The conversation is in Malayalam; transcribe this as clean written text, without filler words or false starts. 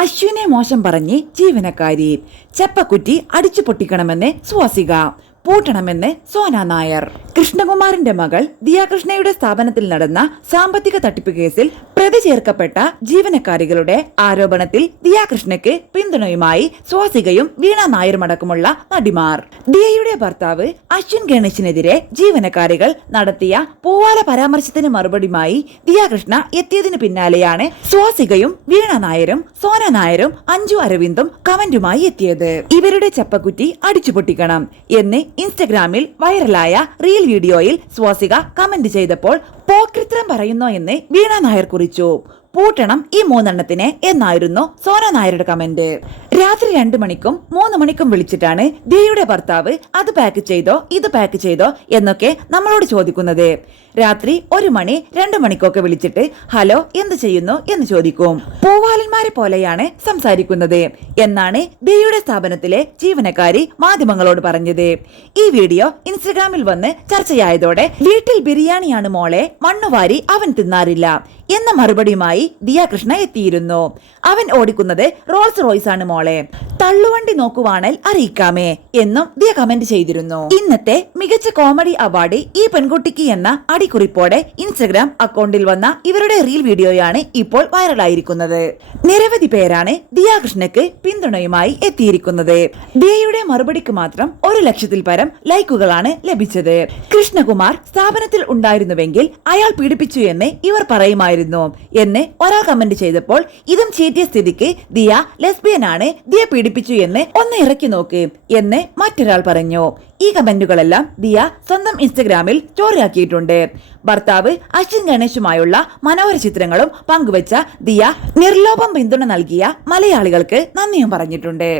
അശ്വിനെ മോശം പറഞ്ഞ് ജീവനക്കാരി. ചെപ്പക്കുറ്റി അടിച്ചു പൊട്ടിക്കണമെന്ന് സ്വാസിക. പൂട്ടണമെന്ന് സോന നായർ. കൃഷ്ണകുമാറിന്റെ മകൾ ദിയാകൃഷ്ണയുടെ സ്ഥാപനത്തിൽ നടന്ന സാമ്പത്തിക തട്ടിപ്പ് കേസിൽ പ്രതി ചേർക്കപ്പെട്ട ജീവനക്കാരികളുടെ ആരോപണത്തിൽ ദിയാകൃഷ്ണയ്ക്ക് പിന്തുണയുമായി സ്വാസികയും വീണ നായരും അടക്കമുള്ള നടിമാർ. ദിയയുടെ ഭർത്താവ് അശ്വിൻ ഗണേശിനെതിരെ ജീവനക്കാരികൾ നടത്തിയ പൂവാല പരാമർശത്തിന് മറുപടിയുമായി ദിയാകൃഷ്ണ എത്തിയതിനു പിന്നാലെയാണ് സ്വാസികയും വീണ നായരും സോന നായരും അഞ്ജു അരവിന്ദും കമന്റുമായി എത്തിയത്. ഇവരുടെ ചപ്പക്കുറ്റി അടിച്ചു പൊട്ടിക്കണം എന്ന് ഇൻസ്റ്റഗ്രാമിൽ വൈറലായ റീൽ വീഡിയോയിൽ സ്വാസിക കമന്റ് ചെയ്തപ്പോൾ പോക്രിത്രം പറയുന്നോ എന്ന് വീണ നായർ കുറിച്ചു. പൂട്ടണം ഈ 3 എന്നായിരുന്നു സോന നായരുടെ കമന്റ്. രാത്രി 2 മണിക്കും 3 മണിക്കും വിളിച്ചിട്ടാണ് ദിയയുടെ ഭർത്താവ് അത് പാക്ക് ചെയ്തോ ഇത് പാക്ക് ചെയ്തോ എന്നൊക്കെ നമ്മളോട് ചോദിക്കുന്നത്. രാത്രി 1 മണി 2 മണിക്കൊക്കെ വിളിച്ചിട്ട് ഹലോ എന്ത് ചെയ്യുന്നു എന്ന് ചോദിക്കും. പൂവാലന്മാരെ പോലെയാണ് സംസാരിക്കുന്നത് എന്നാണ് ദിയയുടെ സ്ഥാപനത്തിലെ ജീവനക്കാരി മാധ്യമങ്ങളോട് പറഞ്ഞത്. ഈ വീഡിയോ ഇൻസ്റ്റഗ്രാമിൽ വന്ന് ചർച്ചയായതോടെ വീട്ടിൽ ബിരിയാണിയാണ് മോളെ, മണ്ണുവാരി അവൻ തിന്നാറില്ല എന്ന മറുപടിയുമായി ദിയാകൃഷ്ണ എത്തിയിരുന്നു. അവൻ ഓടിക്കുന്നത് റോൾസ് റോയ്സ് ആണ് മോളെ, തള്ളുവണ്ടി നോക്കുവാണേൽ അറിയിക്കാമേ എന്നും ദിയ കമന്റ് ചെയ്തിരുന്നു. ഇന്നത്തെ മികച്ച കോമഡി അവാർഡ് ഈ പെൺകുട്ടിക്ക് എന്ന അടിക്കുറിപ്പോടെ ഇൻസ്റ്റഗ്രാം അക്കൗണ്ടിൽ വന്ന ഇവരുടെ റീൽ വീഡിയോയാണ് ഇപ്പോൾ വൈറലായിരിക്കുന്നത്. നിരവധി പേരാണ് ദിയാകൃഷ്ണയ്ക്ക് പിന്തുണയുമായി എത്തിയിരിക്കുന്നത്. ദിയയുടെ മറുപടിക്ക് മാത്രം 1 ലക്ഷത്തിൽ പരം ലൈക്കുകളാണ് ലഭിച്ചത്. കൃഷ്ണകുമാർ സ്ഥാപനത്തിൽ ഉണ്ടായിരുന്നുവെങ്കിൽ അയാൾ പീഡിപ്പിച്ചു എന്ന് ഇവർ പറയുമായിരുന്നു എന്ന് ഒരാൾ കമന്റ് ചെയ്തപ്പോൾ ഇതും ചീറ്റിയ സ്ഥിതിക്ക് ദിയ ലെസ്ബിയൻ ആണ്, ദിയ പീഡിപ്പിച്ചു എന്ന് ഒന്ന് ഇറക്കി നോക്ക് എന്ന് മറ്റൊരാൾ പറഞ്ഞു. ഈ കമന്റുകളെല്ലാം ദിയ സ്വന്തം ഇൻസ്റ്റഗ്രാമിൽ സ്റ്റോറിയാക്കിയിട്ടുണ്ട്. ഭർത്താവ് അശ്വിൻ ഗണേശുമായുള്ള മനോഹര ചിത്രങ്ങളും പങ്കുവച്ച ദിയ നിർലോഭം പിന്തുണ നൽകിയ മലയാളികൾക്ക് നന്ദിയും പറഞ്ഞിട്ടുണ്ട്.